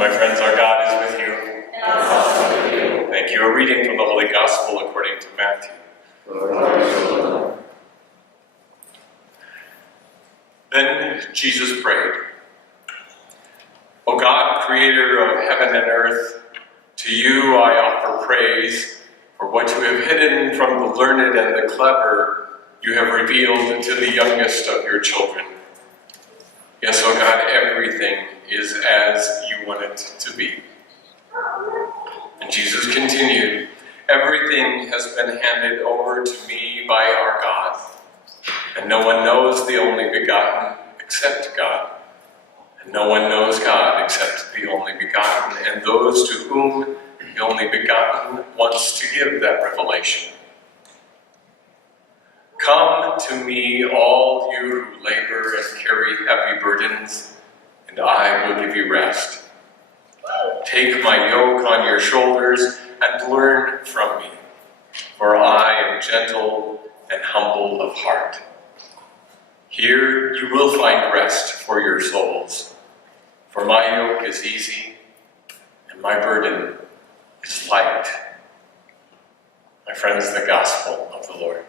My friends, our God is with you. And also with you. Thank you. A reading from the Holy Gospel according to Matthew. Then Jesus prayed, O God, creator of heaven and earth, to you I offer praise for what you have hidden from the learned and the clever, you have revealed to the youngest of your children. Yes, O God, everything is as you want it to be. And Jesus continued, everything has been handed over to me by our God, and no one knows the only begotten except God, and no one knows God except the only begotten, and those to whom the only begotten wants to give that revelation. Come to me, all you who labor and carry heavy burdens, and I will give you rest. Take my yoke on your shoulders and learn from me, for I am gentle and humble of heart. Here you will find rest for your souls, for my yoke is easy and my burden is light. My friends, the gospel of the Lord.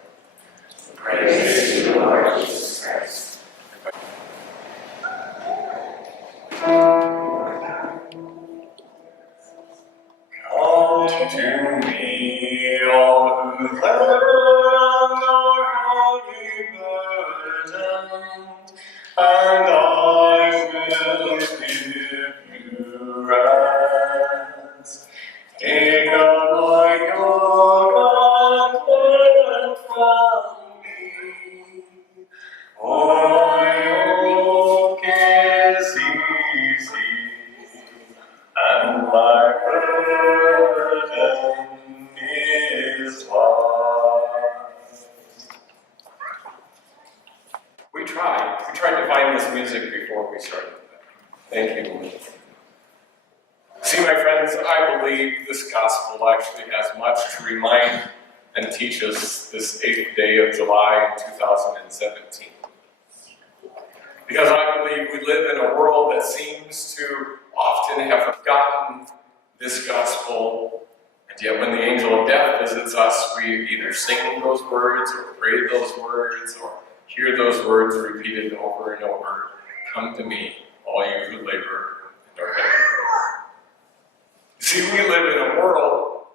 Praise to you, Lord Jesus Christ. Come to me, all who labor and are heavy burdened, and I will give you rest. Take up my yoke and learn from me, for my yoke is easy, and my burden is light. We tried to find this music before we started. Thank you. See, my friends, I believe this gospel actually has much to remind and teach us this 8th day of July in 2017. Because I believe we live in a world that seems to often have forgotten this gospel, and yet when the angel of death visits us, we either sing those words or pray those words or hear those words repeated over and over. Come to me, all you who labor and are heavy burdened. See, we live in a world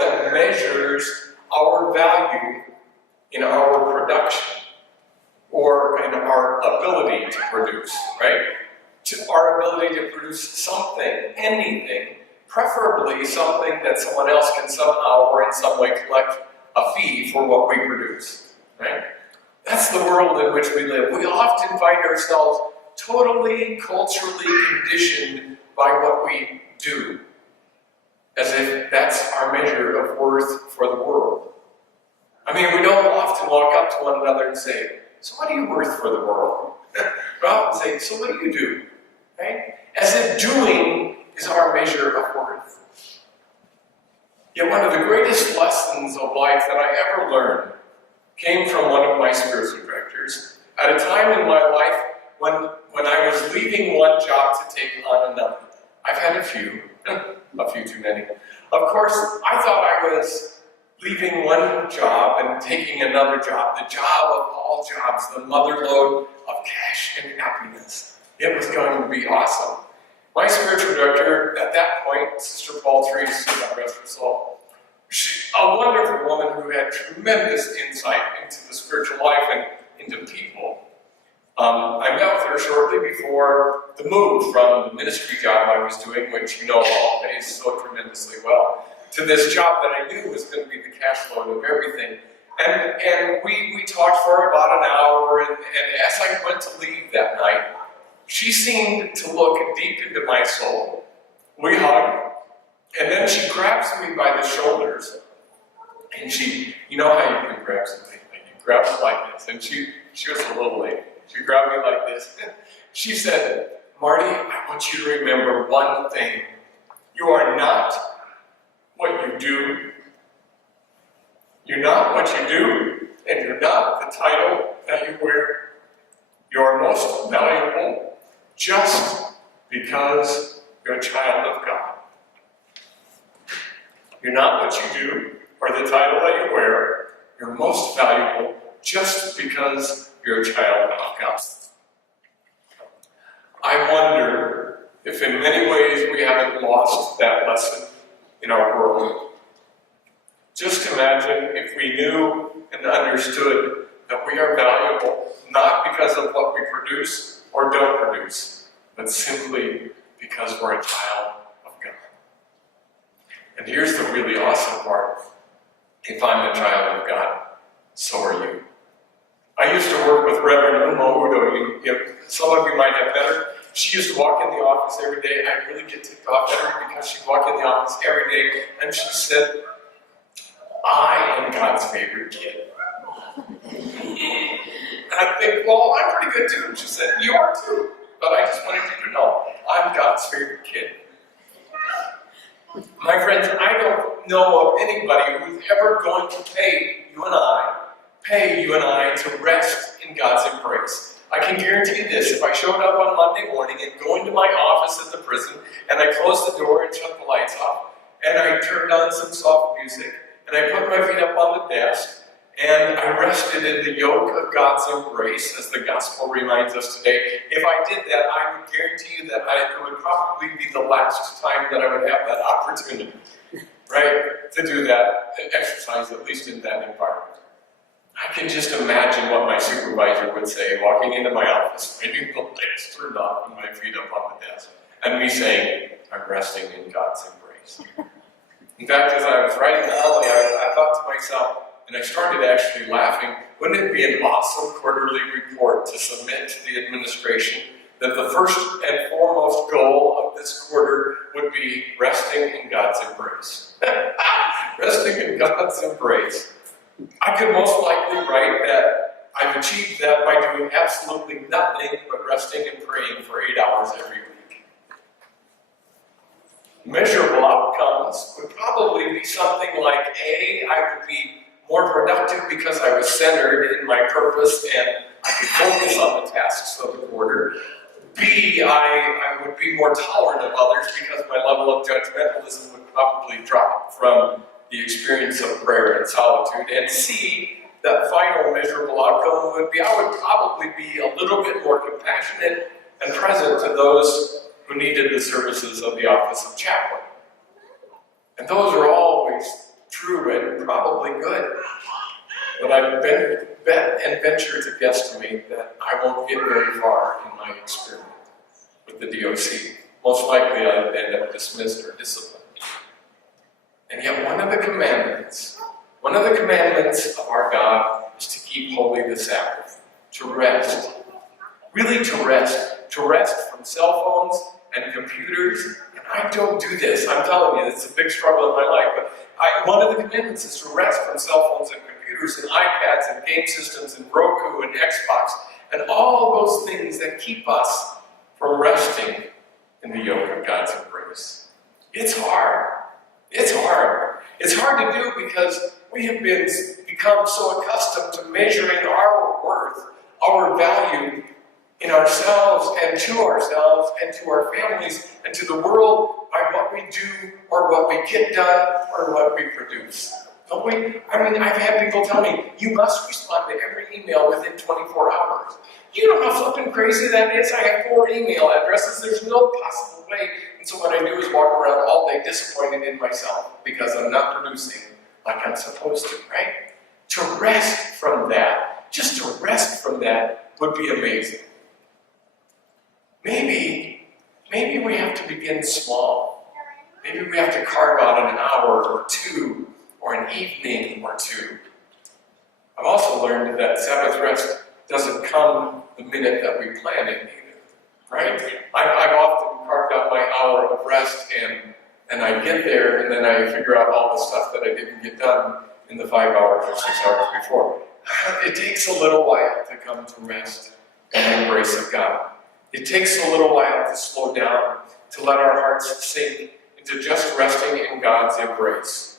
that measures our value in our production or in our ability to produce, right? To our ability to produce something, anything, preferably something that someone else can somehow or in some way collect a fee for what we produce, right? That's the world in which we live. We often find ourselves totally culturally conditioned by what we do, as if that's our measure of worth for the world. I mean, we don't often walk up to one another and say, so what are you worth for the world? We often say, so what do you do? Right? As if doing is our measure of worth. Yet one of the greatest lessons of life that I ever learned came from one of my spiritual directors at a time in my life when I was leaving one job to take on another. I've had a few too many. Of course, I thought I was leaving one job and taking another job, the job of all jobs, the motherlode of cash and happiness. It was going to be awesome. My spiritual director at that point, Sister Paul Treese, God rest her soul, she's a wonderful woman who had tremendous insight into the spiritual life and into people. I met with her shortly before the move from the ministry job I was doing, which you know all pays so tremendously well, to this job that I knew was going to be the cash flow of everything. And we talked for about an hour, and as I went to leave that night, she seemed to look deep into my soul. We hugged, and then she grabs me by the shoulders, and she, you know how you can grab something, like you grab it like this, and she was a little lady. She grabbed me like this. She said, Marty, I want you to remember one thing. You are not what you do. You're not what you do, and you're not the title that you wear. You are most valuable just because you're a child of God. You're not what you do or the title that you wear. You're most valuable just because you're a child of God. I wonder if in many ways we haven't lost that lesson in our world. Just imagine if we knew and understood that we are valuable not because of what we produce or don't produce, but simply because we're a child of God. And here's the really awesome part. If I'm a child of God, so are you. I used to work with Reverend Uma Udo. Some of you might have met her. She used to walk in the office every day. I really get ticked off at her because she'd walk in the office every day and she said, I am God's favorite kid. And I think, well, I'm pretty good too. And she said, you are too. But I just wanted you to know, I'm God's favorite kid. My friends, I don't know of anybody who's ever going to pay you and I to rest in God's embrace. I can guarantee you this, if I showed up on Monday morning and go into my office at the prison, and I closed the door and shut the lights off, and I turned on some soft music, and I put my feet up on the desk, and I rested in the yoke of God's embrace, as the gospel reminds us today. If I did that, I would guarantee you that it would probably be the last time that I would have that opportunity, right, to do that exercise, at least in that environment. I can just imagine what my supervisor would say, walking into my office, maybe the lights turned off and my feet up on the desk, and me saying, I'm resting in God's embrace. In fact, as I was writing the homily, I thought to myself, and I started actually laughing, wouldn't it be an awesome quarterly report to submit to the administration that the first and foremost goal of this quarter would be resting in God's embrace? Resting in God's embrace. I could most likely write that I've achieved that by doing absolutely nothing but resting and praying for 8 hours every week. Measurable outcomes would probably be something like A, I would be more productive because I was centered in my purpose and I could focus on the tasks of the quarter. B, I would be more tolerant of others because my level of judgmentalism would probably drop from the experience of prayer and solitude. And C, that final measurable outcome would be, I would probably be a little bit more compassionate and present to those who needed the services of the office of chaplain. And those are always true and probably good. But I bet and venture to guesstimate that I won't get very far in my experiment with the DOC. Most likely I'd end up dismissed or disciplined. And yet one of the commandments of our God is to keep holy the Sabbath, to rest. Really to rest from cell phones and computers. And I don't do this, I'm telling you, it's a big struggle in my life, but one of the commandments is to rest from cell phones and computers and iPads and game systems and Roku and Xbox and all those things that keep us from resting in the yoke of God's embrace. It's hard. It's hard. It's hard to do because we have become so accustomed to measuring our worth, our value in ourselves and to our families and to the world by what we do or what we get done or what we produce. Don't we? I mean, I've had people tell me, you must respond to every email within 24 hours. You know how flippin' crazy that is? I have 4 email addresses. There's no possible way. And so what I do is walk around all day disappointed in myself because I'm not producing like I'm supposed to, right? To rest from that, just to rest from that would be amazing. Maybe we have to begin small. Maybe we have to carve out an hour or 2 or an evening or 2. I've also learned that Sabbath rest doesn't come the minute that we plan it either, right? I've often carved out my hour of rest and I get there and then I figure out all the stuff that I didn't get done in the 5 hours or 6 hours before. It takes a little while to come to rest and embrace of God. It takes a little while to slow down, to let our hearts sink into just resting in God's embrace.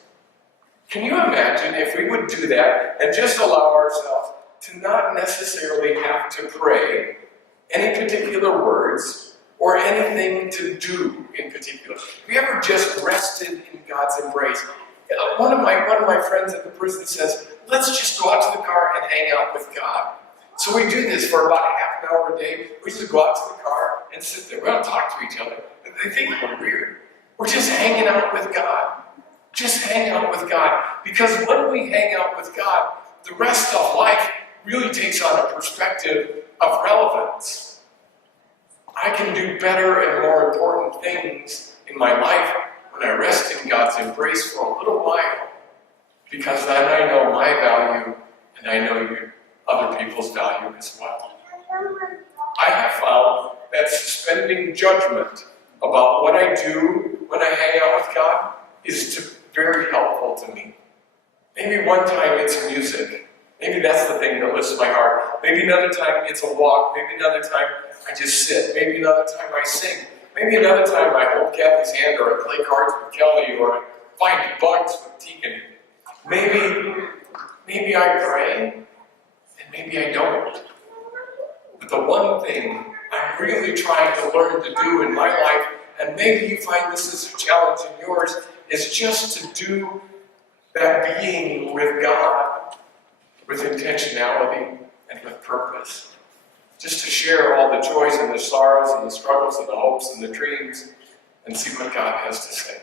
Can you imagine if we would do that and just allow ourselves to not necessarily have to pray any particular words or anything to do in particular? Have you ever just rested in God's embrace? One of my friends at the prison says, let's just go out to the car and hang out with God. So we do this for about a half an hour a day. We used to go out to the car and sit there. We don't talk to each other. They think we're weird. We're just hanging out with God. Just hang out with God. Because when we hang out with God, the rest of life really takes on a perspective of relevance. I can do better and more important things in my life when I rest in God's embrace for a little while, because then I know my value and I know other people's value as well. I have found that suspending judgment about what I do when I hang out with God is very helpful to me. Maybe one time it's music. Maybe that's the thing that lifts my heart. Maybe another time it's a walk. Maybe another time I just sit. Maybe another time I sing. Maybe another time I hold Kathy's hand, or I play cards with Kelly, or I find bugs with Tegan. Maybe I pray, and maybe I don't. But the one thing I'm really trying to learn to do in my life, and maybe you find this is a challenge in yours, is just to do that being with God with intentionality and with purpose. Just to share all the joys and the sorrows and the struggles and the hopes and the dreams and see what God has to say.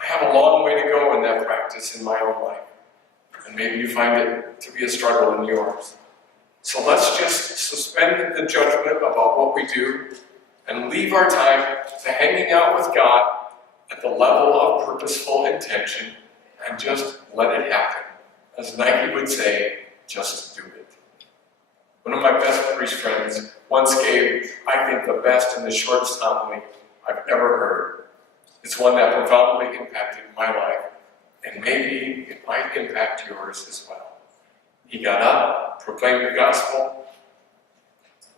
I have a long way to go in that practice in my own life. And maybe you find it to be a struggle in yours. So let's just suspend the judgment about what we do and leave our time to hanging out with God at the level of purposeful intention and just let it happen. As Nike would say, just do it. One of my best priest friends once gave, I think, the best and the shortest homily I've ever heard. It's one that profoundly impacted my life, and maybe it might impact yours as well. He got up, proclaimed the gospel,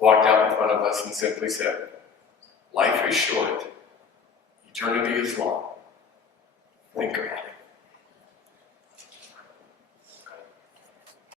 walked out in front of us and simply said, life is short, eternity is long. Think about it.